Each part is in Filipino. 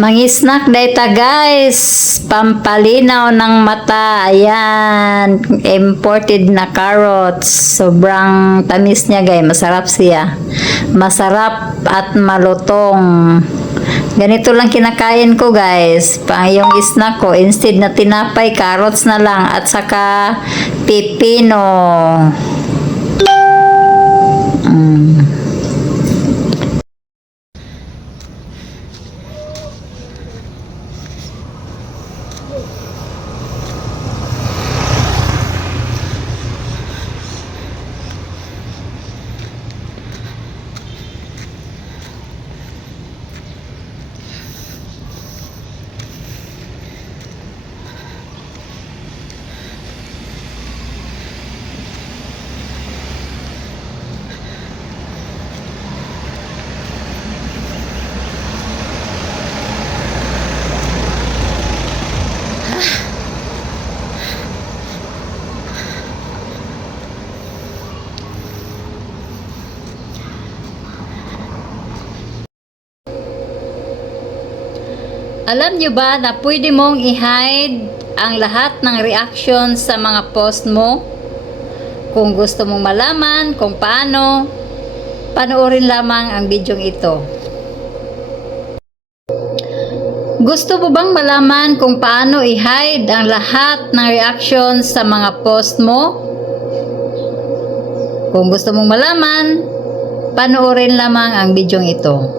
Mangisnak data guys, pampalinaw ng mata. Ayan, imported na carrots. Sobrang tamis niya guys, masarap siya. Masarap at malutong. Ganito lang kinakain ko guys. Yung snack ko, instead na tinapay, carrots na lang at saka pipino. Alam nyo ba na pwede mong i-hide ang lahat ng reaction sa mga post mo? Kung gusto mong malaman kung paano, panoorin lamang ang bidyong ito. Gusto mo bang malaman kung paano i-hide ang lahat ng reaction sa mga post mo? Kung gusto mong malaman, panoorin lamang ang bidyong ito.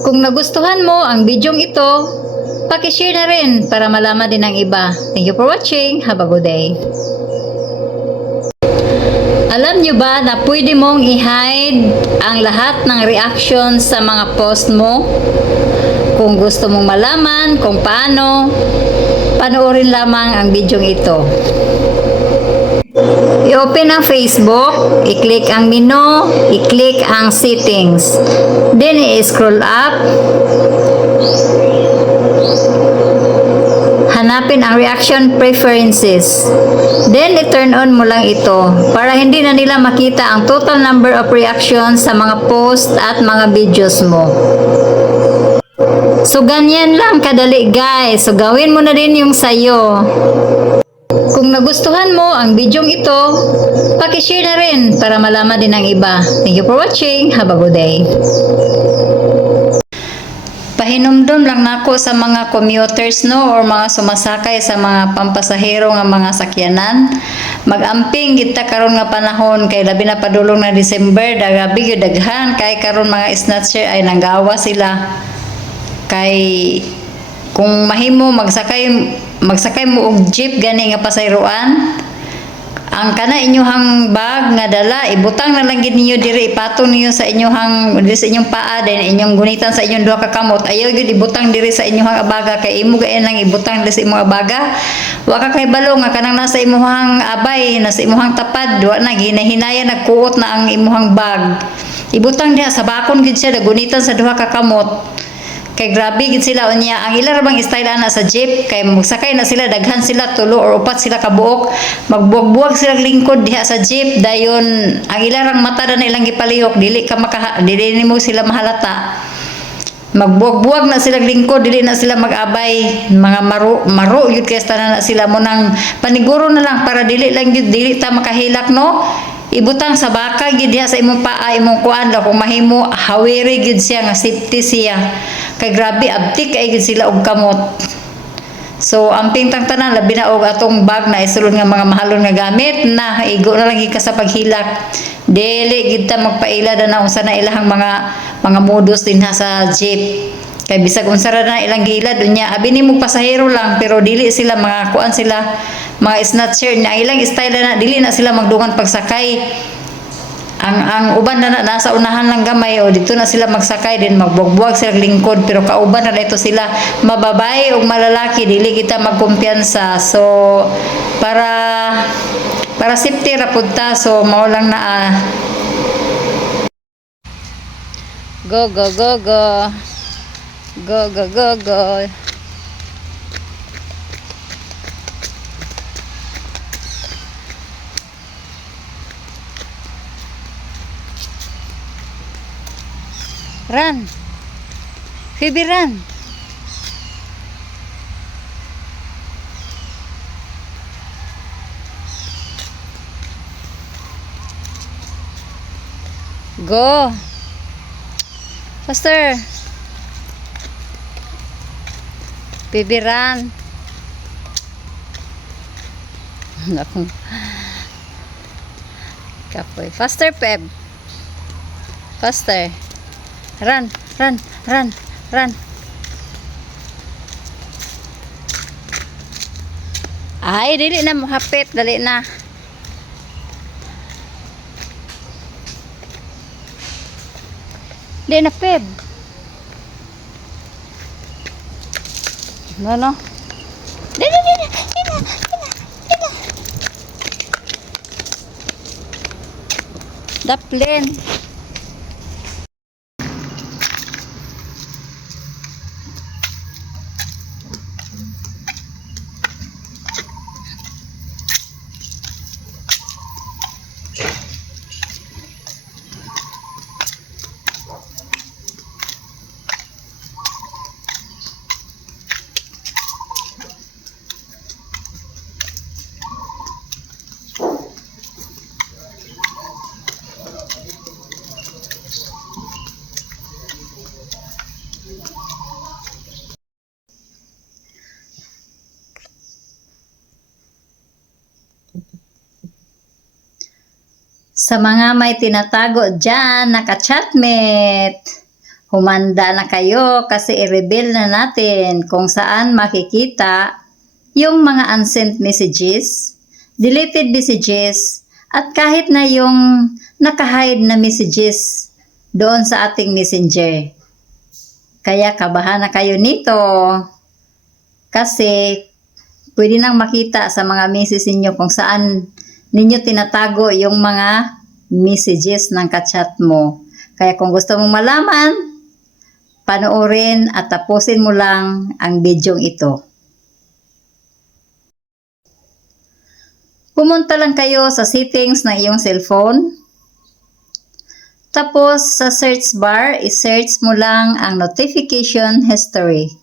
Kung nagustuhan mo ang bidyong ito, paki-share na rin para malaman din ng iba. Thank you for watching. Have a good day. Alam nyo ba na pwede mong i-hide ang lahat ng reaction sa mga post mo? Kung gusto mong malaman kung paano, panoorin lamang ang bidyong ito. I-open ang Facebook, i-click ang menu, i-click ang settings. Then i-scroll up. Hanapin ang reaction preferences. Then i-turn on mo lang ito para hindi na nila makita ang total number of reactions sa mga post at mga videos mo. So ganyan lang kadali guys. So gawin mo na din yung sayo. Kung nagustuhan mo ang bidyong ito, paki-share na rin para malaman din ng iba. Thank you for watching. Have a good day. Pahinumdum lang nako sa mga commuters no or mga sumasakay sa mga pampasahero nga mga sakyanan. Magamping kita karon nga panahon kay labi na padulong na December, grabe gyud daghan kay karon mga snatcher ay nanggawa sila. Kay kung mahimo magsakay mo og jeep gani nga pasayroan, ang kana inyohang bag nga dala ibutang na lang gid ninyo diri, ipatong niyo sa inyong paa, then inyong gunitan sa inyong duha ka kamot. Ayaw gid ibutang diri sa inyong abaga kay imo gayon lang ibutang diri sa imong abaga. Wa ka kay balo nga kanang nasa imong abay, nasa imong tapad, wa na ginahinaya nagkuot na ang imong bag. Ibutang diha sa bakon gid siya, gunitan sa duha ka kamot. Kay grabe gid sila unya ang ila rabang style ana sa jeep kay magsakay na sila daghan sila, 3 or 4 sila kabuok, magbuwag-buwag sila lingkod diha sa jeep dayon ang ila rang mata na ilang gipalihok dili nimo sila mahalata. Magbuwag-buwag na sila lingkod, dili na sila mag-abay, mga maro yun kaya tanan na sila mo nang paniguro na lang para dili ta makahilak no. Ibutang sa baka gid diha sa imong paa, imong kuan daw kung mahimo hawiri gid siya nga safety siya. Kay grabe abtik kay gid sila og kamot. So amping tang tanan labi na og atong bag na isulod nga mga mahalon nga gamit na igo na lang gid ka sa paghilak. Dili gid ta magpaila na unsa na ilahang mga modus din sa jeep. Kay bisag unsa ra na ilang gilad unya abi ni mo pasahero lang pero dili sila mga kuan sila mga snatcher na ilang style na dili na sila magdungan pagsakay. Ang uban na nasa unahan lang gamay o dito na sila magsakay din magbuwag-buwag sila lingkod pero kauban na ito sila mababay o malalaki dili kita magkumpiyansa. So para safety ra pud ta, so mao lang na go go go go go go go go. Run. Phoebe, run. Go. Faster. Phoebe, run. Naku. Kapoy. Faster, Peb. Faster. Run, run, run, run. Ay, dili na mo hapit, dali na. Dili na, Peb. No. Dili na. Daplin. Sa mga may tinatago dyan, naka-chatmate, humanda na kayo kasi i-reveal na natin kung saan makikita yung mga unsent messages, deleted messages, at kahit na yung naka-hide na messages doon sa ating messenger. Kaya kabahan na kayo nito kasi pwede nang makita sa mga messages ninyo kung saan ninyo tinatago yung mga messages ng kachat mo. Kaya kung gusto mong malaman, panoorin at tapusin mo lang ang bidyong ito. Pumunta lang kayo sa settings ng iyong cellphone. Tapos sa search bar, i-search mo lang ang notification history.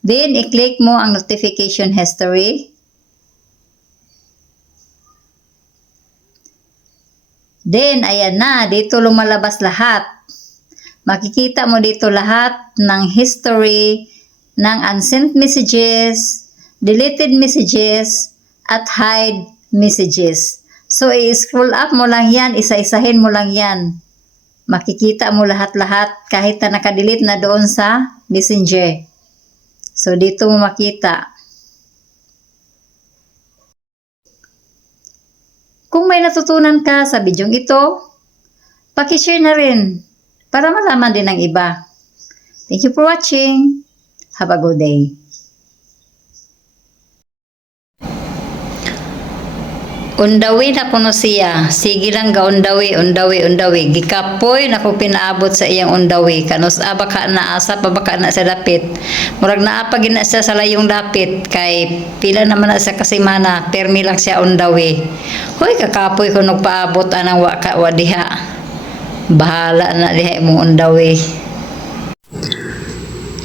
Then, i-click mo ang notification history. Then, ayan na. Dito lumalabas lahat. Makikita mo dito lahat ng history ng unsent messages, deleted messages, at hide messages. So, i-scroll up mo lang yan. Isa-isahin mo lang yan. Makikita mo lahat-lahat kahit na nakadelete na doon sa messenger. So, dito mo makita. Kung may natutunan ka sa bidyong ito, paki-share na rin para malaman din ng iba. Thank you for watching. Have a good day. Undawi na kuno siya. Sige lang ga undawi. Gikapoy na ko pinaabot sa iyang undawi. Kanus abaka na asa pabaka na sa dapit. Murag naa pa gina siya sa layong dapit kay pila naman na sa kasimana. Permi lang siya undawi. Hoy kakapoy ko nagpaabot anang wa diha. Bahala na diha imong undawi.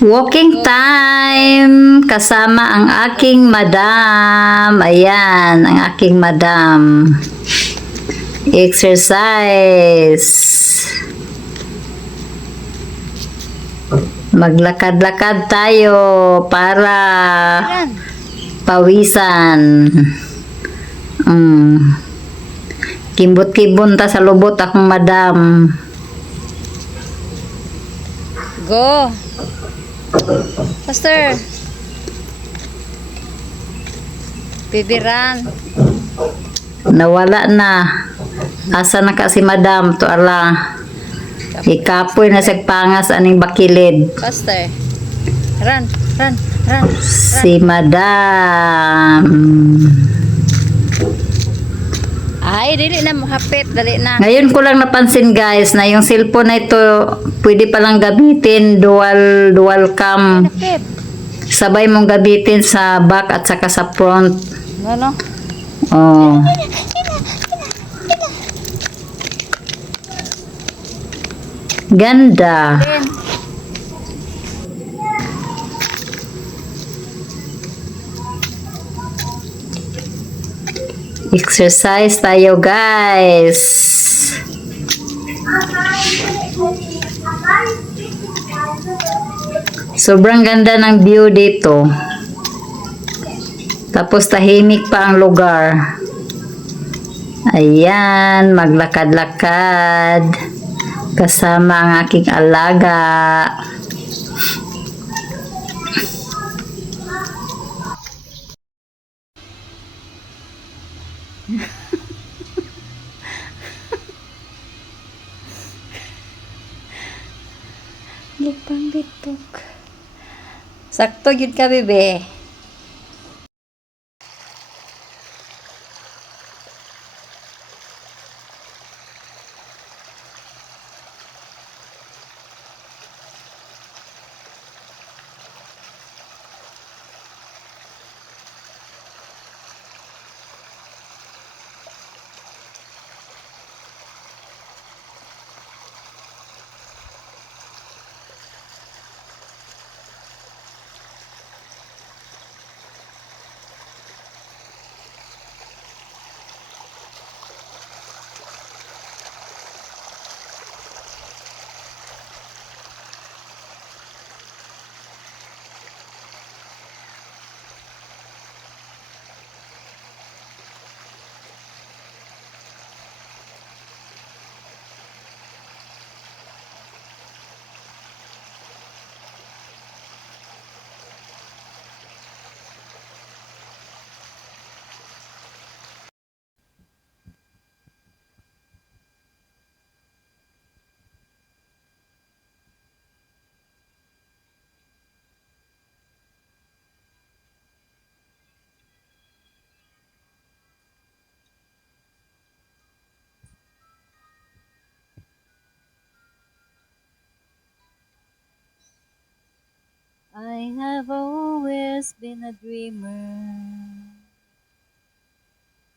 Walking time kasama ang aking madam. Ayan, ang aking madam. Exercise. Maglakad-lakad tayo para pawisan. Kimbot-kibon ta sa lubot akong madam. Go. Faster. Bibiran. Nawala na. Asa na ka si madam to ala. Ikapoy na sa pangas aning bakilid. Faster. Run. Si madam. Ay, dili na mo hapit, dali na. Ngayon ko lang napansin guys na yung cellphone na ito pwede palang gamitin dual cam. Sabay mong gamitin sa back at saka sa front. Ano? Oh. Ganda. Exercise tayo, guys. Sobrang ganda ng view dito. Tapos tahimik pa ang lugar. Ayan, maglakad-lakad. Kasama ang aking alaga. Lipang bitok. Sakto yun ka, bebe. I have always been a dreamer,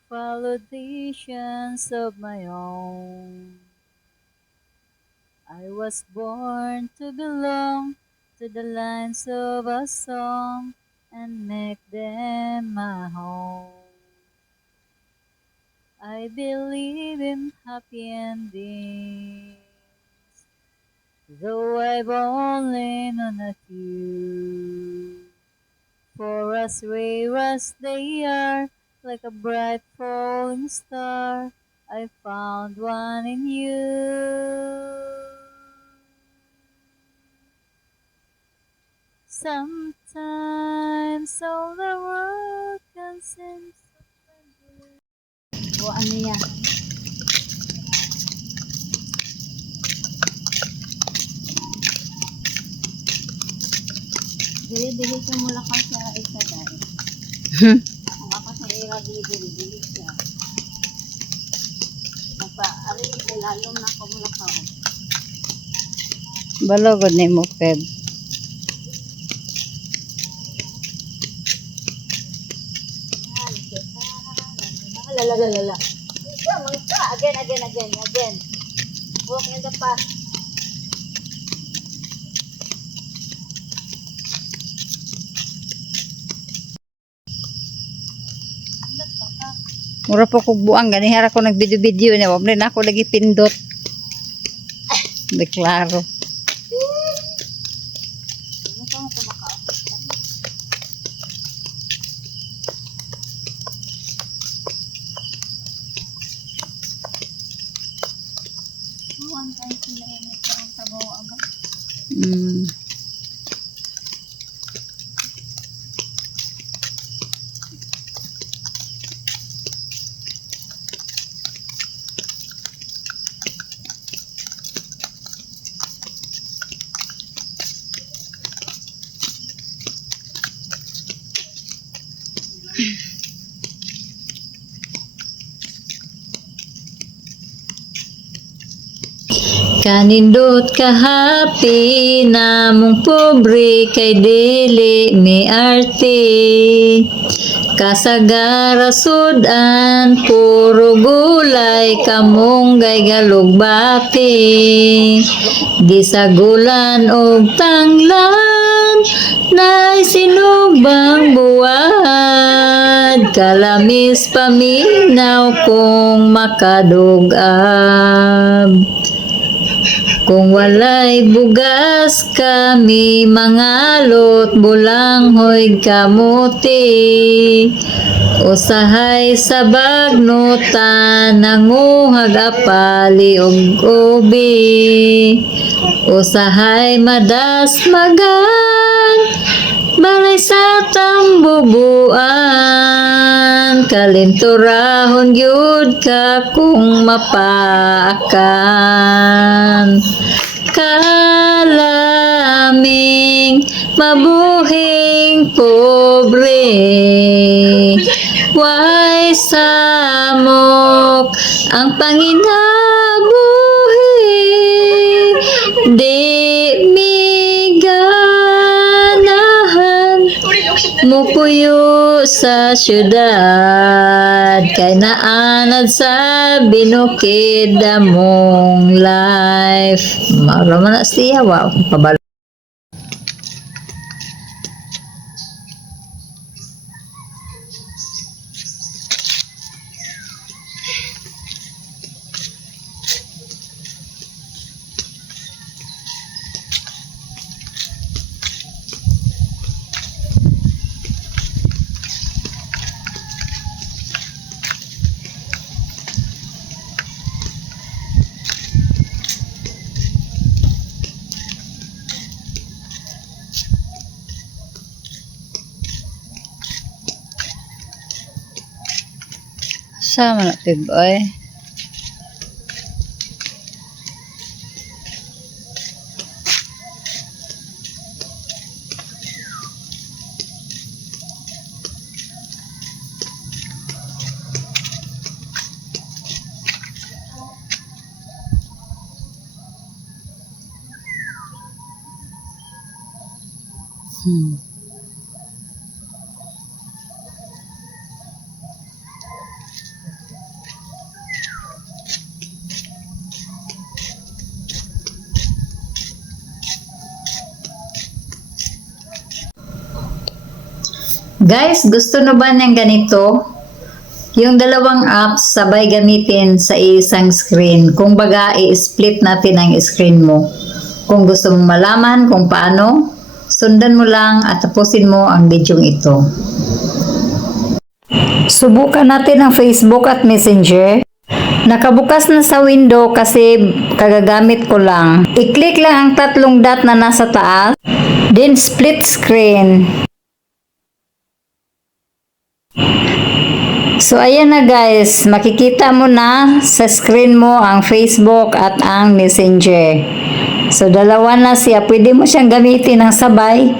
followed visions of my own. I was born to belong to the lines of a song and make them my home. I believe in happy endings, though I've only known a few. For as rare as they are, like a bright falling star, I found one in you. Sometimes all the world can seem so friendly. O ano yan? Dili-dili siya mula ka siya isa dahil. Ang ako sa ira dili-dili siya. Nagpa-ari, ilalom na ako mula ka. Balogod ni mo, Feb. Lalalala. Again. Walk in the path. Mura po kog buang gani hara ko nagvideo-video niya, wag na ako lagi pindot. Deklaro. Kanindot ka happy na mong pobre kay dili may arte. Kasagara sudan, puro gulay, kamunggay galugbati. Gisagulan og tanglan, nay sinubang buwad. Kalamis paminaw kung makadugab. Kung walay bugas kami mangalot bulanghoy kamuti. Usahay sa bagnutan nanguhag apali og ubi. Usahay madasmagan balay sa tambubuan. Kalinturahon gyud ka kung mapaakan. Kalaming mabuhing pobre, way samok ang panginabuhi. Di miganahan mupuyo sa syudad, kay naanad sa binukid among life. Mara man na siya, wow, pabalo. Sama na tiboy. Guys, gusto nyo ba ng ganito? Yung dalawang apps sabay gamitin sa isang screen. Kung baga, i-split natin ang screen mo. Kung gusto mong malaman kung paano, sundan mo lang at tapusin mo ang video ito. Subukan natin ang Facebook at Messenger. Nakabukas na sa window kasi kagagamit ko lang. I-click lang ang tatlong dot na nasa taas, then split screen. So ayan na guys, makikita mo na sa screen mo ang Facebook at ang Messenger. So dalawa na siya, pwede mo siyang gamitin ng sabay.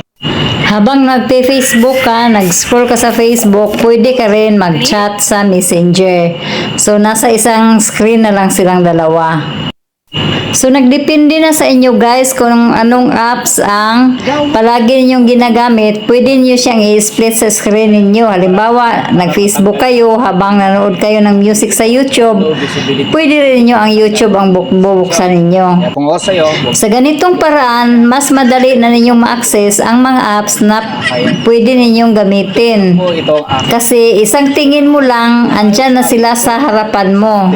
Habang nagpe-Facebook ka, nag-scroll ka sa Facebook, pwede ka rin mag-chat sa Messenger. So nasa isang screen na lang silang dalawa. So nagdepende na sa inyo guys kung anong apps ang palagi ninyong ginagamit. Pwede niyo siyang i-split sa screen ninyo. Halimbawa, nag-Facebook kayo habang nanood kayo ng music sa YouTube. Pwede rin niyo ang YouTube ang bubuksan ninyo. Sa ganitong paraan, mas madali na ninyong ma-access ang mga apps na pwede ninyong gamitin. Kasi isang tingin mo lang, andyan na sila sa harapan mo.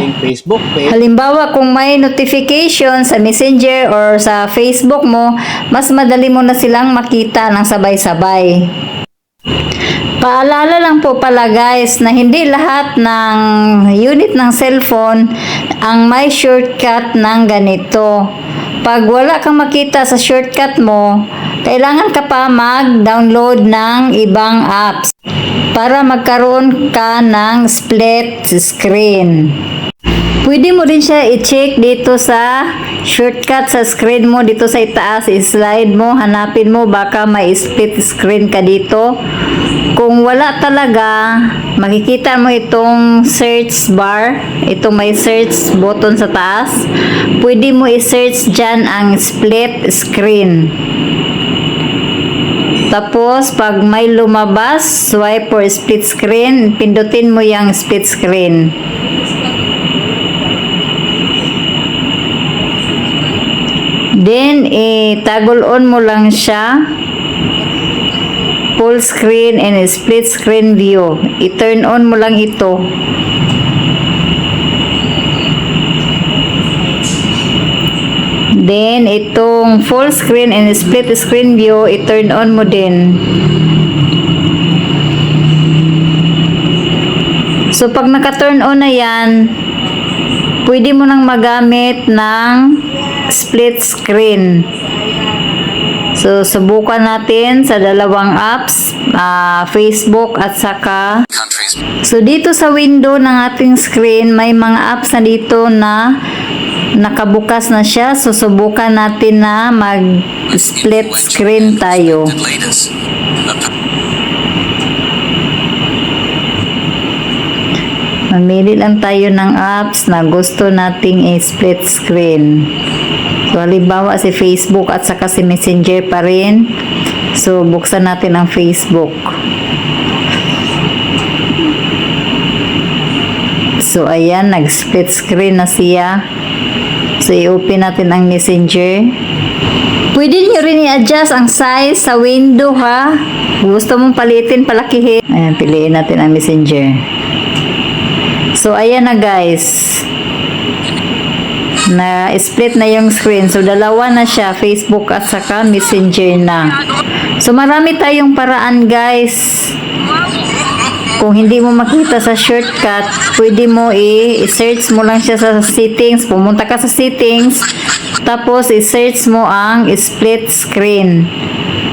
Halimbawa, kung may notification sa Messenger or sa Facebook mo, mas madali mo na silang makita ng sabay-sabay. Paalala lang po pala guys na hindi lahat ng unit ng cellphone ang may shortcut ng ganito. Pag wala kang makita sa shortcut mo, kailangan ka pa mag-download ng ibang apps para magkaroon ka ng split screen. Pwede mo din siya i-check dito sa shortcut sa screen mo, dito sa itaas, i-slide mo, hanapin mo, baka may split screen ka dito. Kung wala talaga, makikita mo itong search bar, itong may search button sa taas. Pwede mo i-search dyan ang split screen. Tapos, pag may lumabas, swipe for split screen. Pindutin mo yung split screen. Then, toggle on mo lang siya. Full screen and split screen view. I-turn on mo lang ito. Then, itong full screen and split screen view, i-turn on mo din. So, pag naka-turn on na yan, pwede mo nang magamit ng split screen. So, subukan natin sa dalawang apps, Facebook at saka. So, dito sa window ng ating screen, may mga apps na dito na nakabukas na siya. So, subukan natin na mag-split screen tayo. Mamili lang tayo ng apps na gusto nating i-split screen. So, halimbawa si Facebook at saka si Messenger pa rin. So, buksan natin ang Facebook. So, ayan, nag-split screen na siya. So, i-open natin ang Messenger. Pwede nyo rin i-adjust ang size sa window, ha? Gusto mong palitin, palakihin. Ayan, piliin natin ang Messenger. So, ayan na guys. Na-split na yung screen. So, dalawa na siya. Facebook at saka Messenger na. So, marami tayong paraan guys. Kung hindi mo makita sa shortcut, pwede mo i-search mo lang siya sa settings. Pumunta ka sa settings. Tapos, i-search mo ang split screen.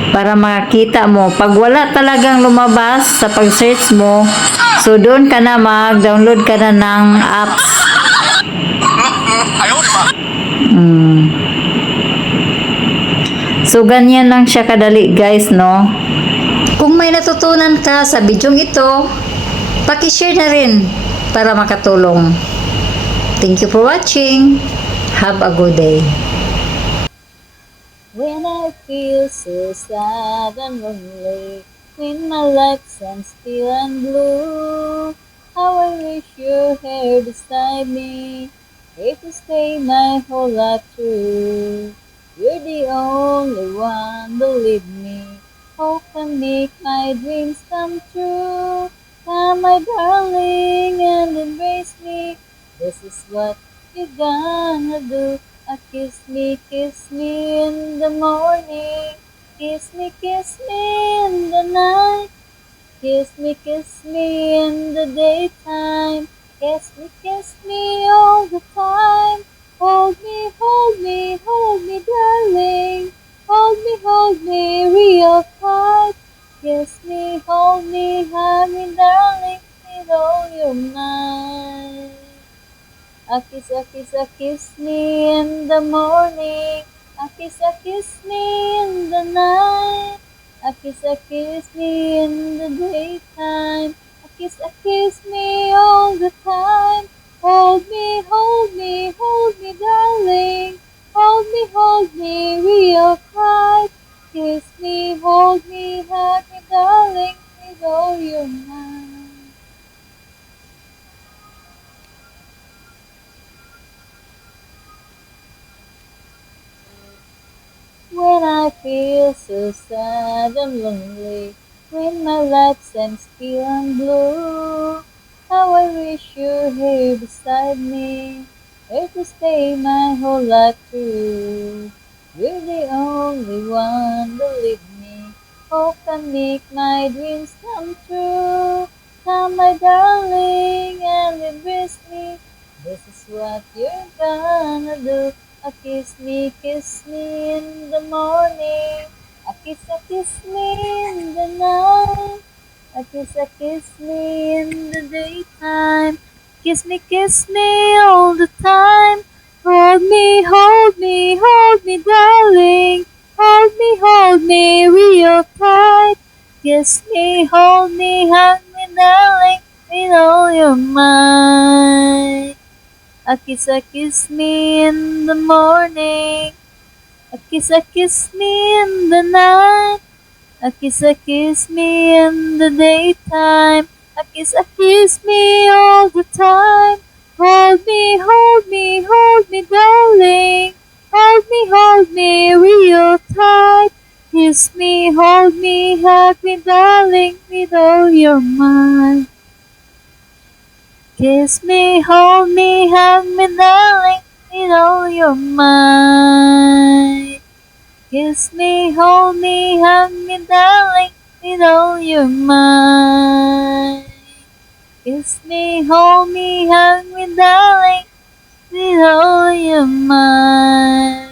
Para makita mo. Pag wala talagang lumabas sa pag-search mo, so doon ka na mag-download ka na ng apps. So, ganyan lang siya kadali guys, no? Kung may natutunan ka sa bidyong ito, paki-share na rin para makatulong. Thank you for watching. Have a good day. When I feel so sad and lonely, when my life stands still and blue, how I wish you're here beside me, here to stay my whole life through. You're the only one, believe me, hope can make my dreams come true. Come, my darling, and embrace me. This is what you're gonna do. Kiss me in the morning. Kiss me in the night. Kiss me in the daytime. Kiss me all the time. Hold me, darling. Hold me real tight. Kiss me, hold me, hug me, darling, with all your might. Kiss me in the morning. Kiss me in the night. Kiss me in the daytime. Kiss me all the time. Hold me, darling. Hold me real tight. Kiss me, hold me, hug me, darling, with all your might. When I feel so sad and lonely, when my life stands still and blue, how I wish you're here beside me, here to stay my whole life through. You're the only one, believe me, hope can make my dreams come true. Come, my darling, and embrace me. This is what you're gonna do. Kiss me in the morning. Kiss me in the night. Kiss me in the daytime. Kiss me all the time. Hold me, darling. Hold me real tight. Kiss me, hold me, hug me, darling, with all your might. Kiss me in the morning. Kiss me in the night. A kiss me in the daytime. A kiss me all the time. Hold me, darling. Hold me real tight. Kiss me, hold me, hug me, darling, with all your might. Kiss me, hold me, hug me, darling, with all your might. Kiss me, hold me, hug me, darling, with all your might. Kiss me, hold me, hug me, darling, with all your might.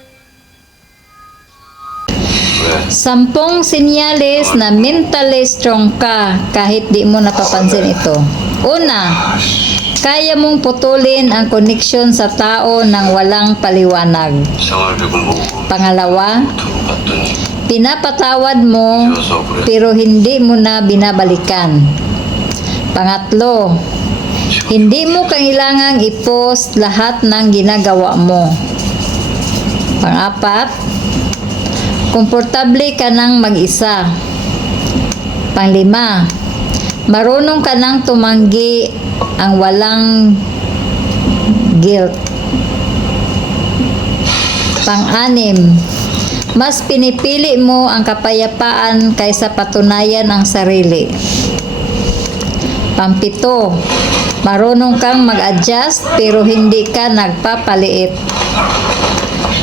10 senyales na mentally strong ka kahit di mo napapansin ito. Una, kaya mong putulin ang connection sa tao nang walang paliwanag. Pangalawa, pinapatawad mo pero hindi mo na binabalikan. Pangatlo, hindi mo kailangang i-post lahat ng ginagawa mo. Pang-apat, komportable ka nang mag-isa. Panglima, marunong ka nang tumanggi ang walang guilt. Pang-anim, mas pinipili mo ang kapayapaan kaysa patunayan ang sarili. Pang-pito, marunong kang mag-adjust pero hindi ka nagpapaliit.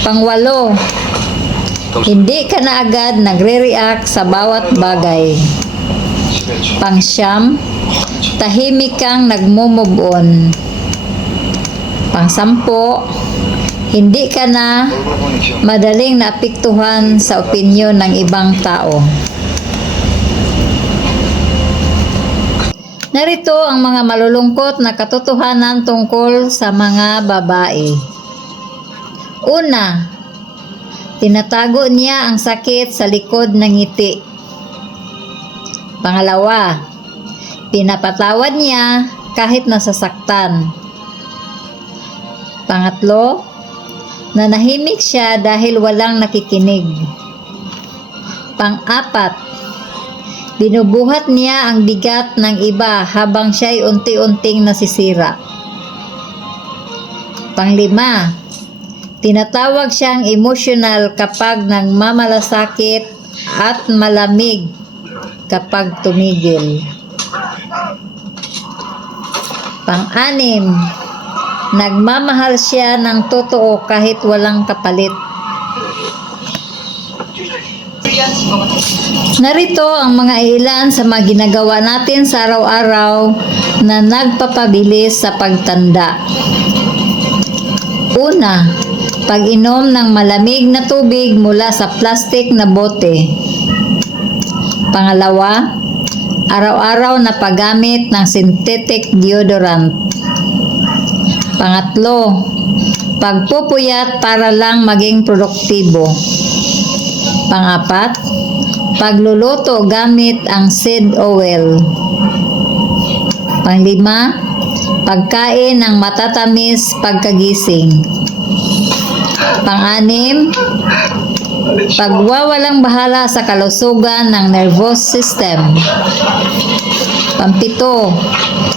Pang-walo, hindi ka na agad nagre-react sa bawat bagay. Pang-siyam, tahimik kang nagmo-move on. Pang-sampo, hindi ka na madaling naapektuhan sa opinyon ng ibang tao. Narito ang mga malulungkot na katotohanan tungkol sa mga babae. Una, tinatago niya ang sakit sa likod ng ngiti. Pangalawa, pinapatawad niya kahit nasasaktan. Pangatlo, nanahimik siya dahil walang nakikinig. Pang-apat, binubuhat niya ang bigat ng iba habang siya'y unti-unting nasisira. Panglima, tinatawag siyang emotional kapag nagmamalasakit at malamig kapag tumigil. Pang-anim, nagmamahal siya ng totoo kahit walang kapalit. Narito ang mga ilan sa mga ginagawa natin sa araw-araw na nagpapabilis sa pagtanda. Una, pag-inom ng malamig na tubig mula sa plastic na bote. Pangalawa, araw-araw na paggamit ng synthetic deodorant. Pangatlo, pagpupuyat para lang maging produktibo. Pang-apat, pagluluto gamit ang seed oil. Panglima, pagkain ng matatamis pagkagising. Pang-anim, pagwawalang bahala sa kalusugan ng nervous system. Pang-pito,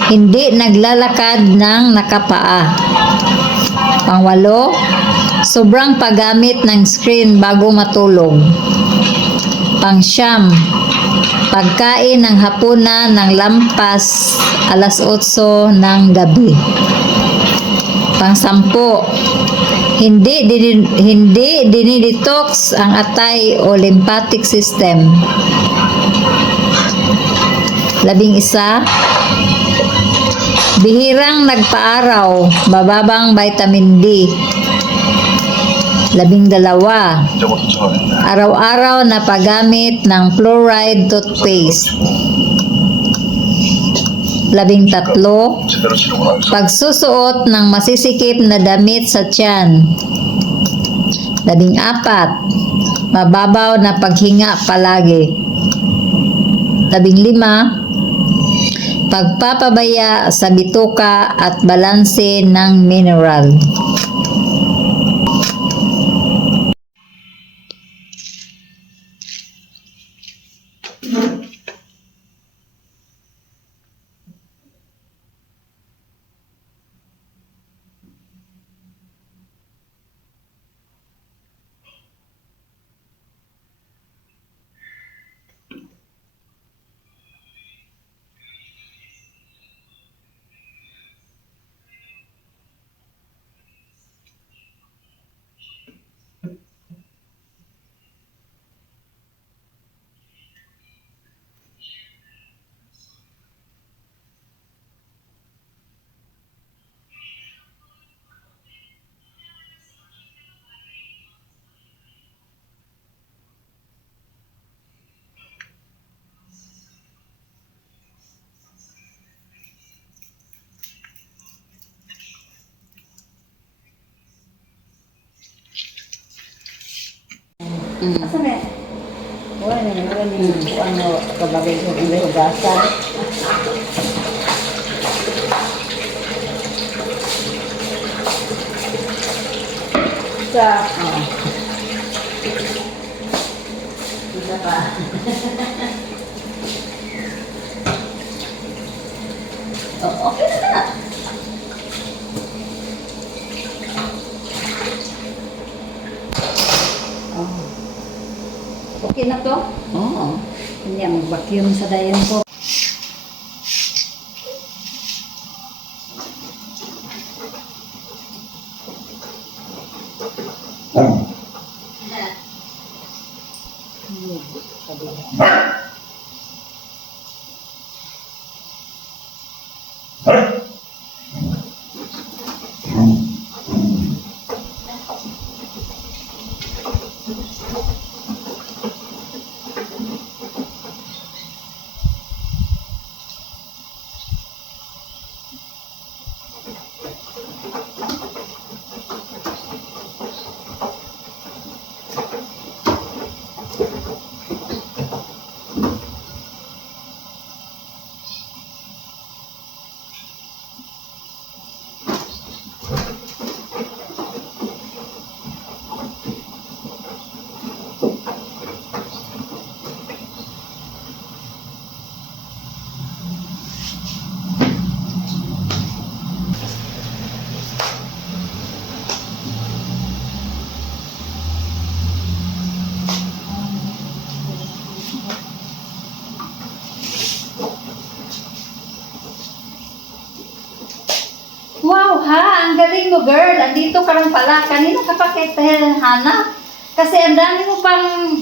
hindi naglalakad ng nakapaa. Pang-walo, sobrang paggamit ng screen bago matulog. Pang-siyam, pagkain ng hapunan ng lampas 8:00 ng gabi. Pang-sampu, hindi dinidetox ang atay o lymphatic system. 11, bihirang nagpaaraw, bababang vitamin D. 12, araw-araw na paggamit ng fluoride toothpaste. 13, pagsusuot ng masisikip na damit sa tiyan. 14, mababaw na paghinga palagi. 15, pagpapabaya sa bituka at balanse ng mineral. Asa na? Wala ano, kabagay ko hindi hugasan. Sa, isa pa. Okay na. Okay na to? Oo. Hindi, mag-vacuum sa dayon ko. Wow, ha? Ang galing mo, girl. Andito ka lang pala. Kanina ka pa hanap. Kasi ang dami mo pang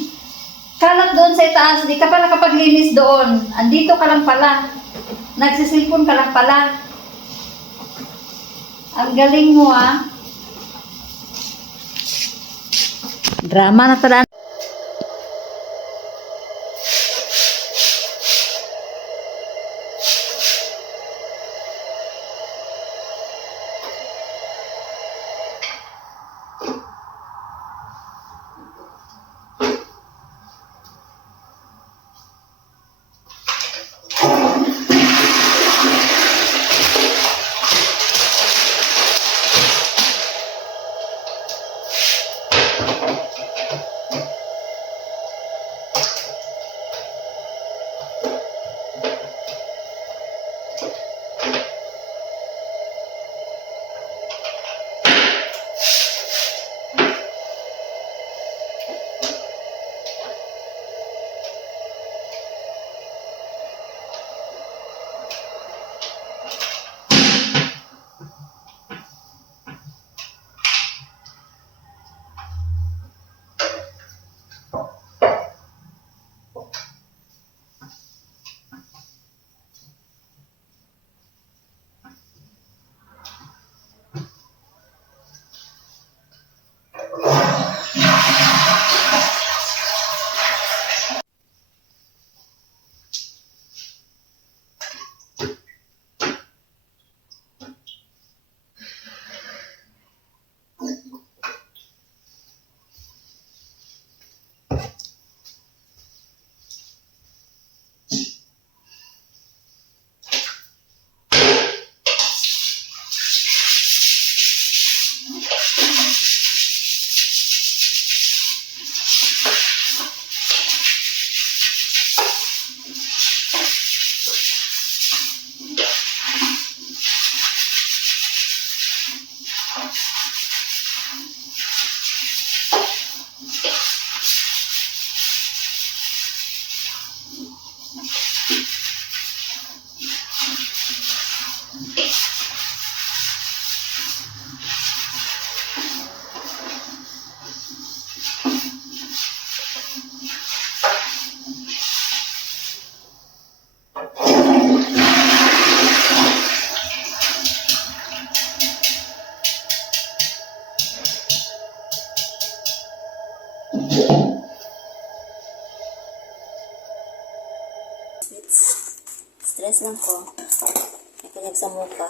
kalat doon sa itaas. Di ka pa nakapaglinis doon. Andito ka lang pala. Nagsisilpon ka lang pala. Ang galing mo, ha? Drama na pala. Stress lang ko. May kunyag sa mukha.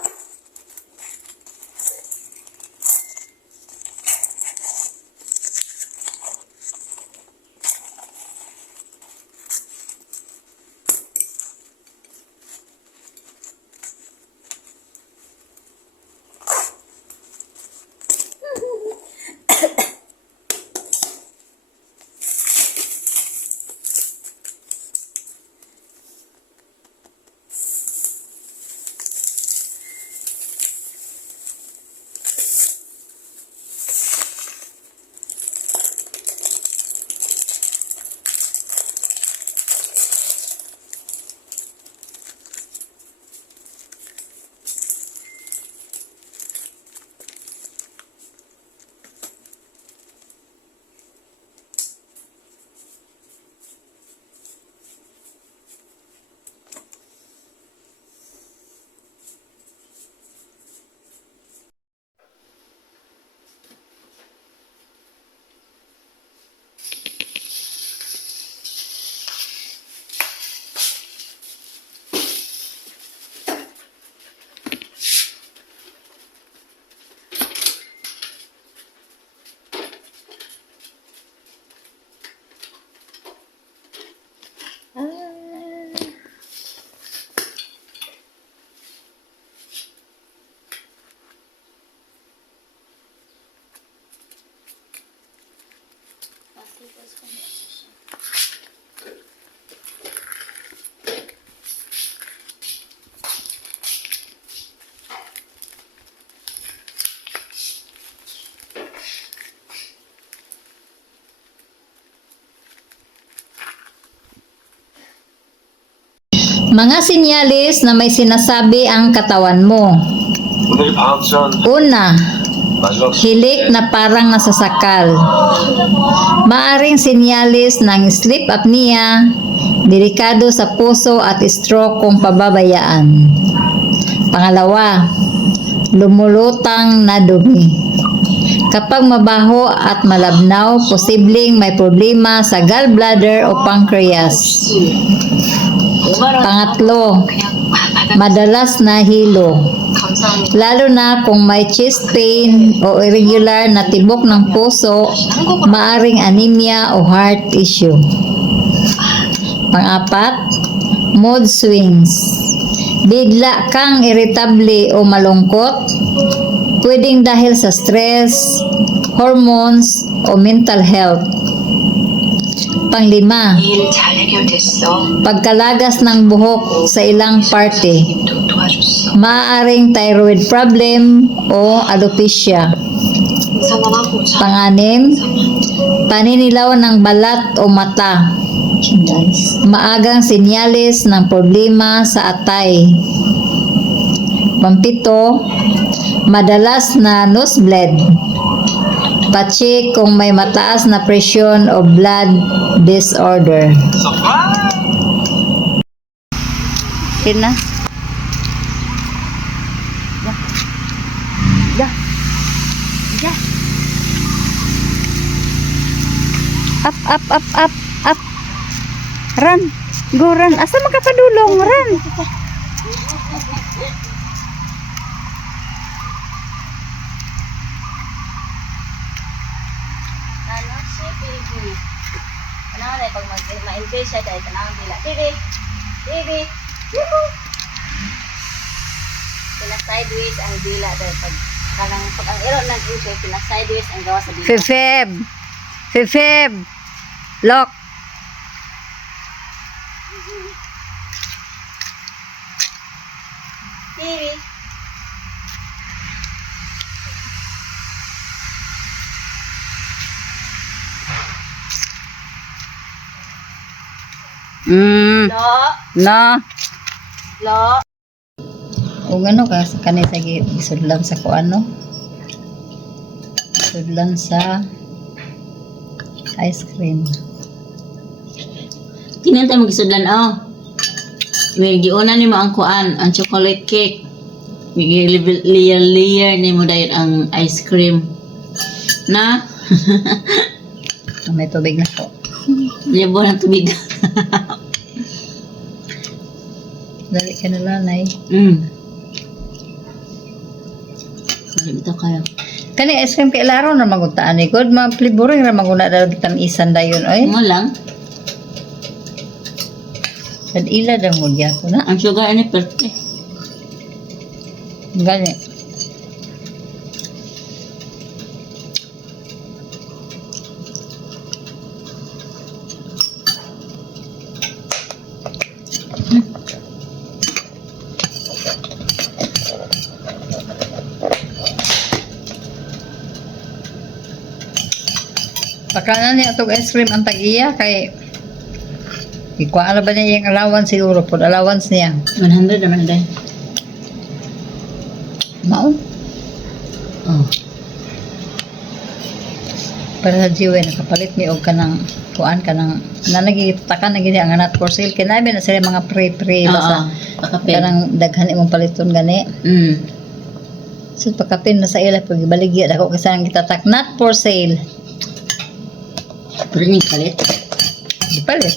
Mga sinyalis na may sinasabi ang katawan mo. 오늘 방학 전 Una, 마지막 hilik na parang nasasakal. Maaring sinyalis ng sleep apnea, delikado sa puso at stroke kung pababayaan. Pangalawa, lumulutang na dumi. Kapag mabaho at malabnaw, posibleng may problema sa gallbladder o pancreas. Pangatlo, madalas na hilo. Lalo na kung may chest pain o irregular na tibok ng puso, maaring anemia o heart issue. Pang-apat, mood swings. Bigla kang irritable o malungkot, pwedeng dahil sa stress, hormones, o mental health. Panglima, 일 잘 해결됐어. pagkalagas ng buhok sa ilang parte. 또 도와줬어. Maaaring thyroid problem o alopecia. 상황하고 자. Panganim, paninilaw ng balat o mata. Maagang sinyalis ng problema sa atay. Pampito, madalas na nosebleed. Pacheck kung may mataas na presyon o blood disorder. Kina? Up. Run. Go run. Asa makapadulong? Run. Ano si TV? Ano na pag ma-invade siya dahil tanawang dila. TV! TV! Yuhu! Pina-sideways ang dila dahil pag ang iro ng intake, pina-sideways ang gawa sa dila. Fifib. Lock. TV! Lo! No. Lo! O gano ka sa kanay sa isudlan sa kuano? Isudlan sa ice cream. Kinanta magisudlan oh. May giuna ni mo ang kuan, ang chocolate cake. May layer ni mo dayon ang ice cream. Na? May tubig na po. Libo ng tubig. Dali ka na lanay. Ito kayo. Kani ice cream kay laro na maguntaan ni good mga flavoring ra maguna daw bitamisan dayon oy. Mo lang. Kad ila daw mo gyapon na. Ang sugar ni perte. Gani. Pakanan niya itong ice cream ang tag-iya kay ikuha na ba niya yung allowance siguro po allowance niya 100 naman day. mao Oh. para sa jiwe nakapalit mi og kanang kuan kanang nanagitakan na gini ang nut for sale kinabi na sila mga pre basta Pakapin. kanang daghan imong paliton gani so pagkapin na sa ila pag ibaligya dako kasi ang gitatak not for sale Pero ni kalit. di palit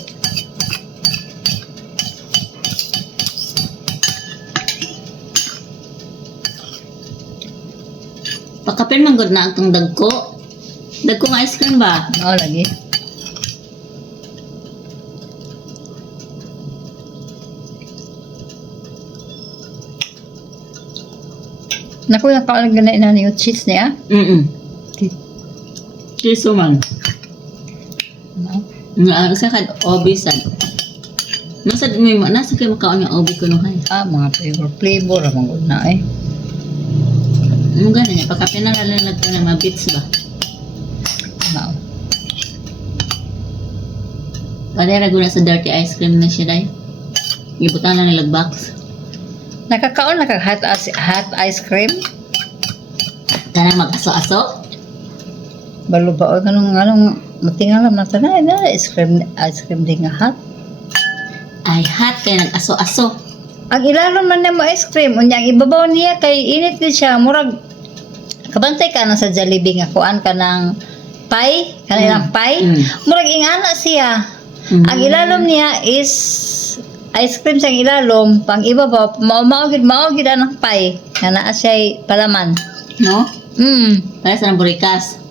Pakapin man gud na atong dagko. Dagko nga ice cream ba? mao lagi naku napakalag na ina yung cheese niya Cheese man. Nga sa kad obi sad. Masad may nasa kay makaon yung obi kuno hay. Mga flavor ang mga na eh. Mo gani niya pagka pinalalag ka na mabits ba. Mao. Kaya ra guna sa dirty ice cream na siya dai. Ibutan na nilag box. Nakakaon na kag hot ice cream. Kana mag-aso-aso. Balo ba o kanong matingala man tanay na ice cream din nga hot. Ay hot kay nag-aso-aso. Ang ilalom man na mo ice cream, unya ang ibabaw niya kay init din siya, murag kabantay ka na sa Jollibee nga kuan ka ng pie, kanilang pie. Murag ingana siya. Ang ilalom niya is ice cream sa ilalom, pang ibabaw maugid ang pie. Nga naa siya palaman. No? Para sa burikas.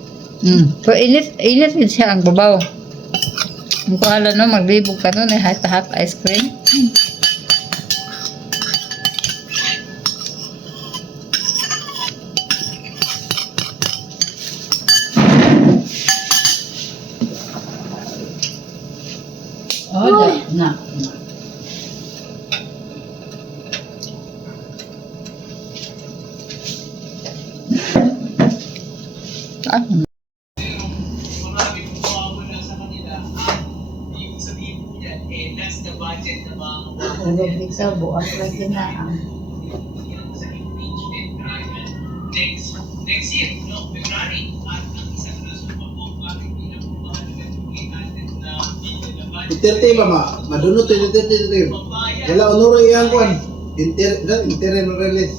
Pero init din siya ang babaw. Ang kuala no, maglibog ka nun, hot ice cream. Na. Sa buwan lagi na ang Interte ba madunot to interte. Wala onoro iyang kwan. Intere no release.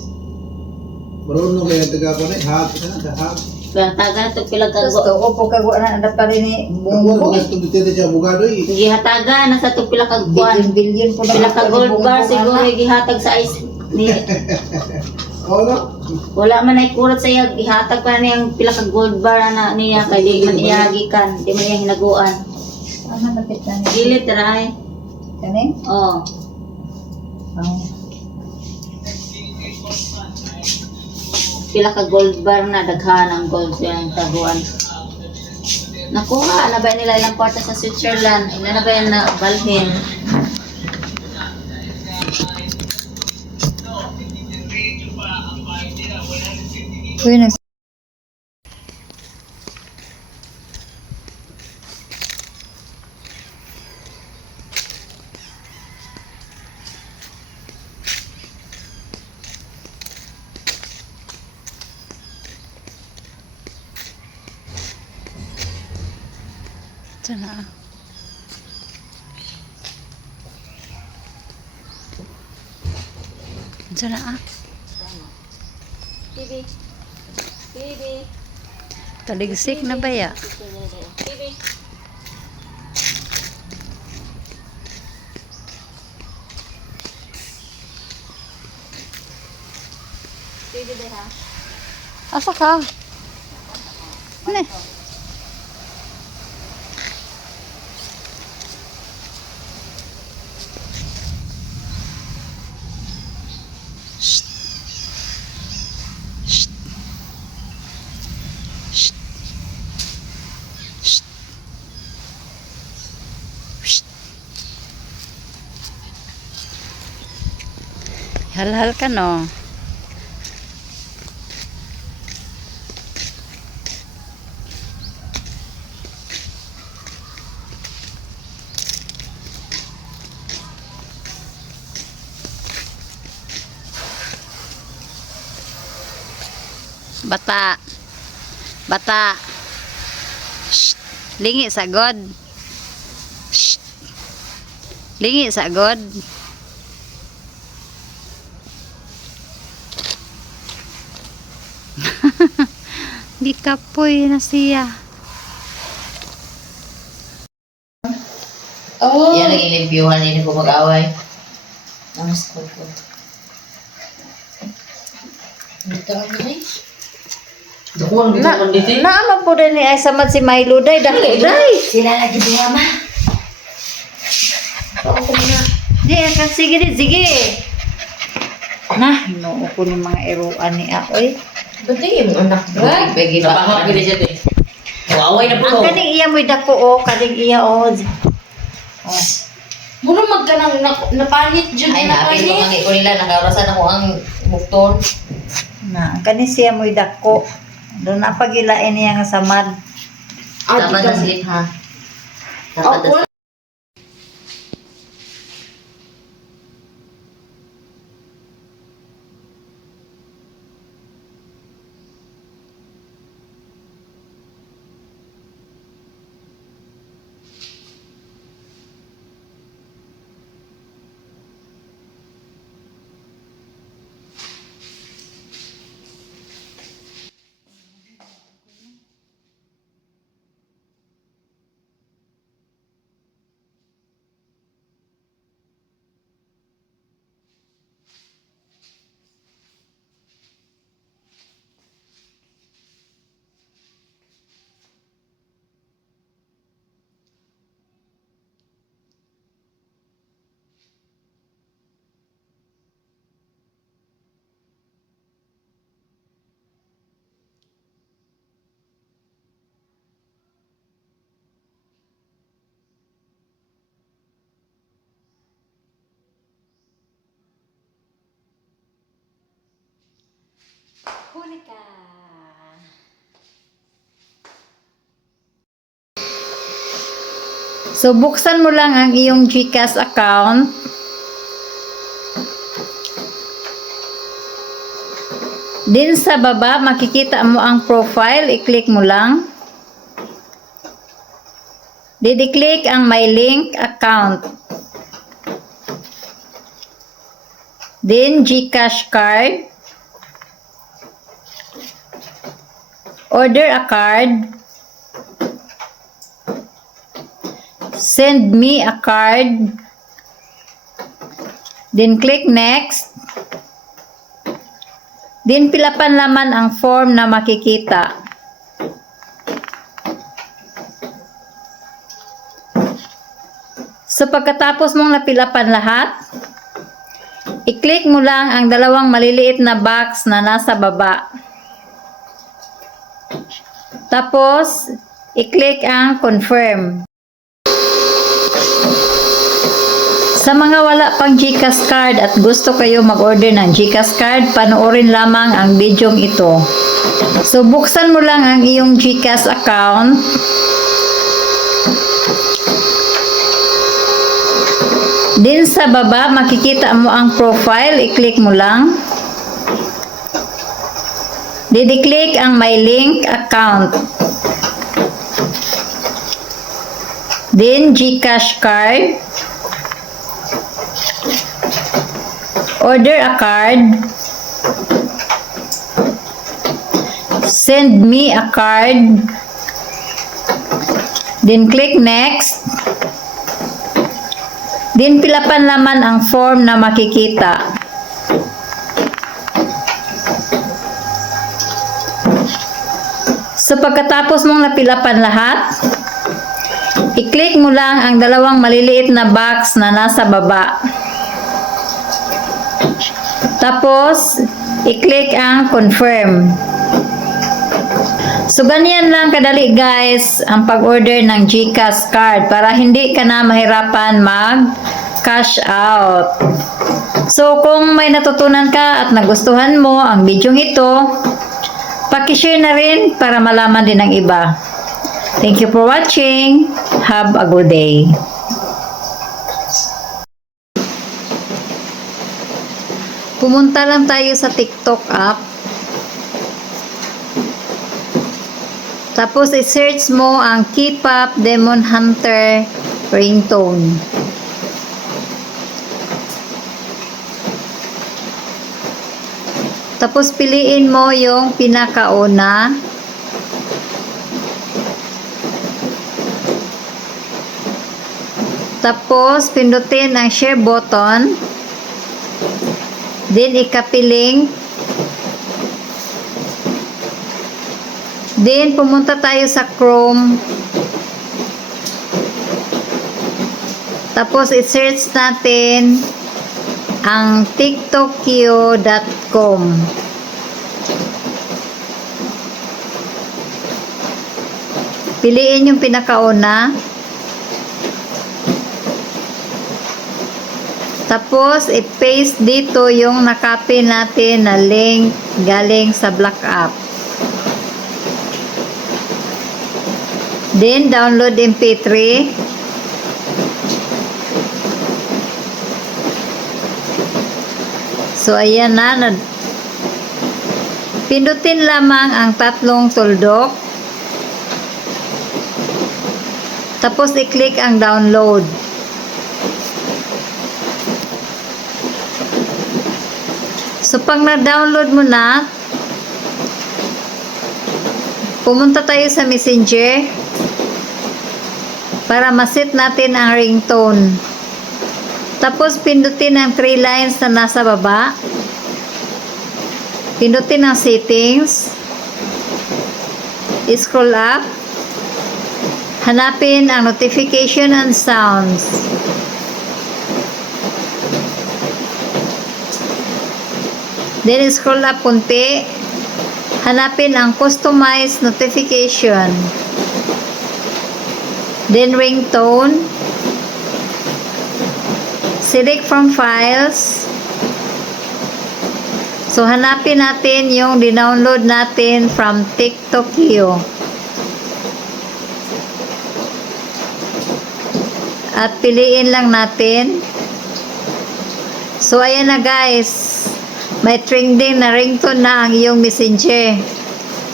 Maruno kaya taga ko na hap na hap. Kaya taga to pila ka gusto ko po kagwa na ada pa rin ni Bungbo bungbo. ko interte siya abogado eh. gihataga na sa to pila ka kuan. Billion po Pila ka gold bar siguro gihatag sa ice ni Oo no? wala man ay kurot sa iya gihatag pa niyang pila ka gold bar ana niya kay di man iya gikan, di man iya hinaguan. Ano napit na ni? Gilit ray. Kani? Oh. Pila ka gold bar na daghan ang gold yung taguan. Nakuha na ba nila ilang kwarta sa Switzerland? Ina na ba yan na balhin? Uy, Sana. Sana. Bibi. Bibi. Taligsik na ba ya? Bibi. Bibi deh ha. Asa ka? Ne. Hal-hal ka no. Bata. Bata. Shh. Lingi sa god. Shh. Lingi sa god. Gikapoy na siya. Oh. Yan ang in-reviewhan ini ko mag-away. Ang school ko. Dito ang guys. Naama po rin ni ay samad si Milo day dako day. Sila lagi dua ma. Di kan sige di sige. Nah, no ko ni mga eruan ni aoy. Betul yung anak. Bagi ba? Napahap gini siya din. Wow. Away na Ang po. kaning iya mo'y dako o, kaning iya o. Oh. Muro magkanang napalit dyan Ay, na naapil ko napalit. mangi ko nila. Nakaurasan ako ang bukton. Na, ang kaning siya mo'y dako. Doon na pagilain niya nga samad. Dapat na slip ha. Dapat na Huli ka. So, buksan mo lang ang iyong GCash account. Din sa baba, makikita mo ang profile. I-click mo lang. I-click ang My Link account. Then, GCash card. Order a card. Send me a card. Then click next. Then pilapan laman ang form na makikita. So pagkatapos mong napilapan lahat, i-click mo lang ang dalawang maliliit na box na nasa baba. Tapos, i-click ang confirm. Sa mga wala pang GCash card at gusto kayo mag-order ng GCash card, panoorin lamang ang bidyong ito. So, buksan mo lang ang iyong GCash account. Din sa baba, makikita mo ang profile. I-click mo lang. I-click ang My Link account. Then, GCash card. Order a card. Send me a card. Then, click next. Then, pilapan naman ang form na makikita. So, pagkatapos mong napilapan lahat, i-click mo lang ang dalawang maliliit na box na nasa baba. Tapos, i-click ang confirm. So, ganyan lang kadali guys ang pag-order ng GCash card para hindi ka na mahirapan mag-cash out. So, kung may natutunan ka at nagustuhan mo ang bidyong ito, paki-share na rin para malaman din ng iba. Thank you for watching. Have a good day. Pumunta lang tayo sa TikTok app. Tapos i-search mo ang K-pop Demon Hunter ringtone. Tapos piliin mo yung pinakauna. Tapos pindutin ang share button. Then ikapiling. Then pumunta tayo sa Chrome. Tapos i-search natin ang tiktokyo.com. Piliin yung pinakauna. Tapos, i-paste dito yung nakopy natin na link galing sa Black App. Then, download MP3. So, ayan na. Pindutin lamang ang 3 tuldok. Tapos, i-click ang download. So, pag na-download mo na, pumunta tayo sa Messenger para maset natin ang ringtone. Tapos, pindutin ang 3 lines na nasa baba. Pindutin ang settings. Scroll up. Hanapin ang notification and sounds. Then, scroll up kunti. Hanapin ang customize notification. Then, ringtone. Select from files. So, hanapin natin yung dinownload natin from TikTokyo. At piliin lang natin. So, ayan na guys. May trending na ringtone na ang iyong Messenger.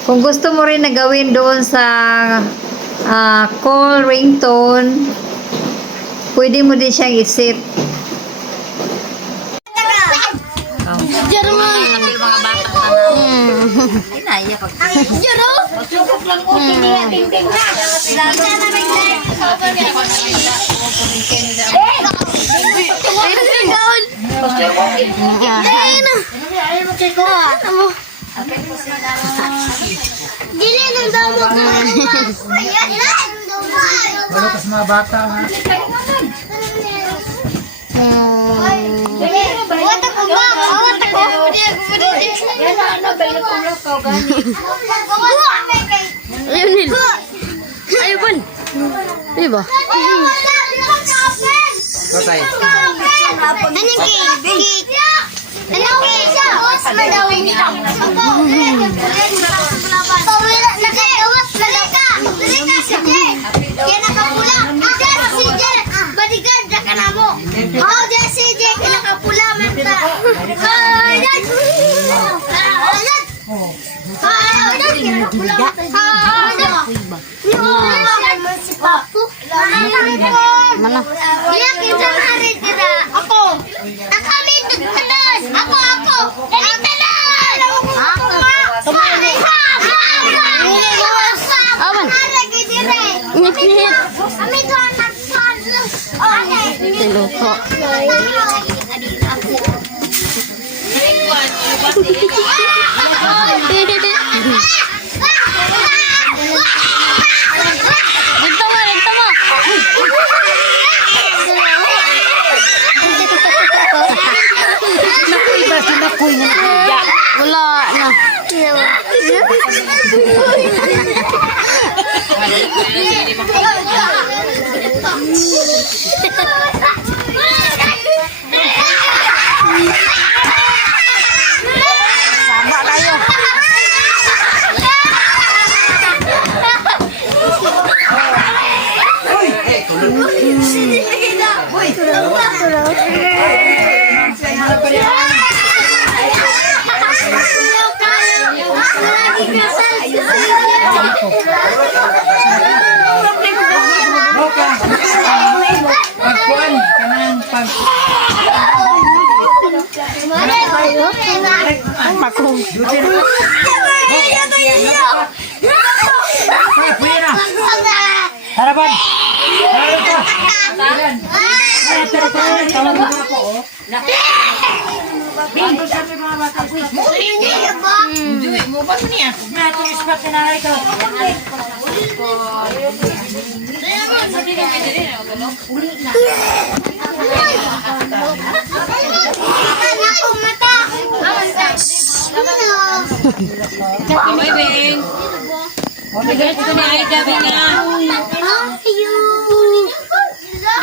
Kung gusto mo rin na gawin doon sa call ringtone, pwede mo din siyang iset. Wala kas mga bata ha. Patay. Mana? Dia kita hari tira. Ako. Kami tenan. Ako. Kami tenan. Ako. Aman. Lagi dire. Kami tu anak son. Teluko. Wala na. Sama tayo. Pagkuan kanang pag harapan. Guys, ito na ay gabi nga.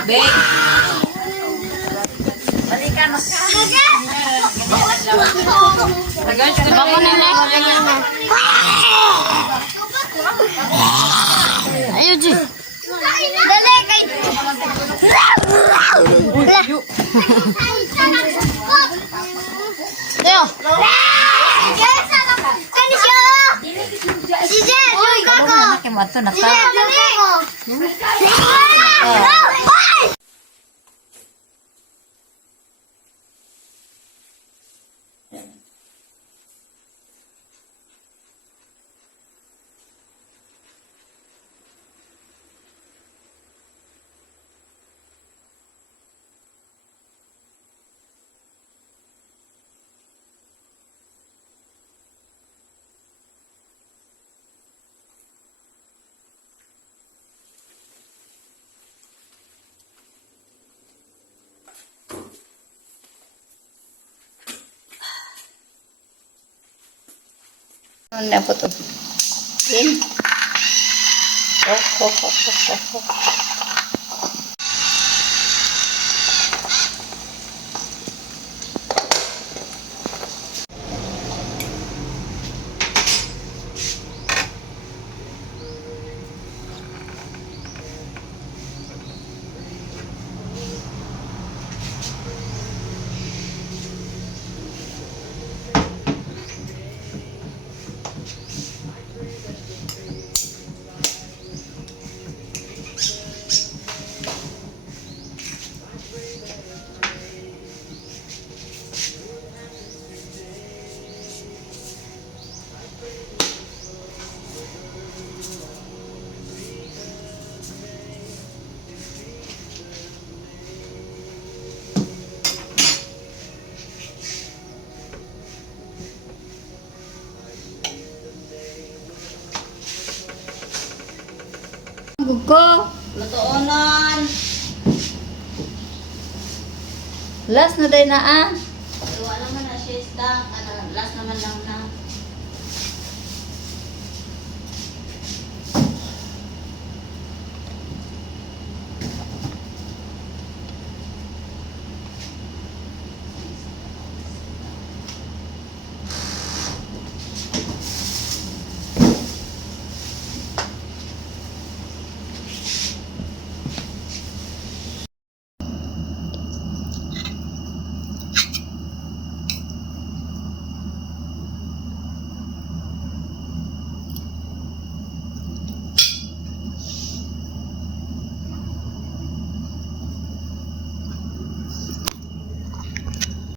Big. Guys, ito na nila. Ayo, Ji. Dali, kay... Ayo. Kani siya. Si Jen, yung kako. Kimato na Si Jen, yung kako. Ano po to? In. Gugo. Lutuonon. Last na day na ah.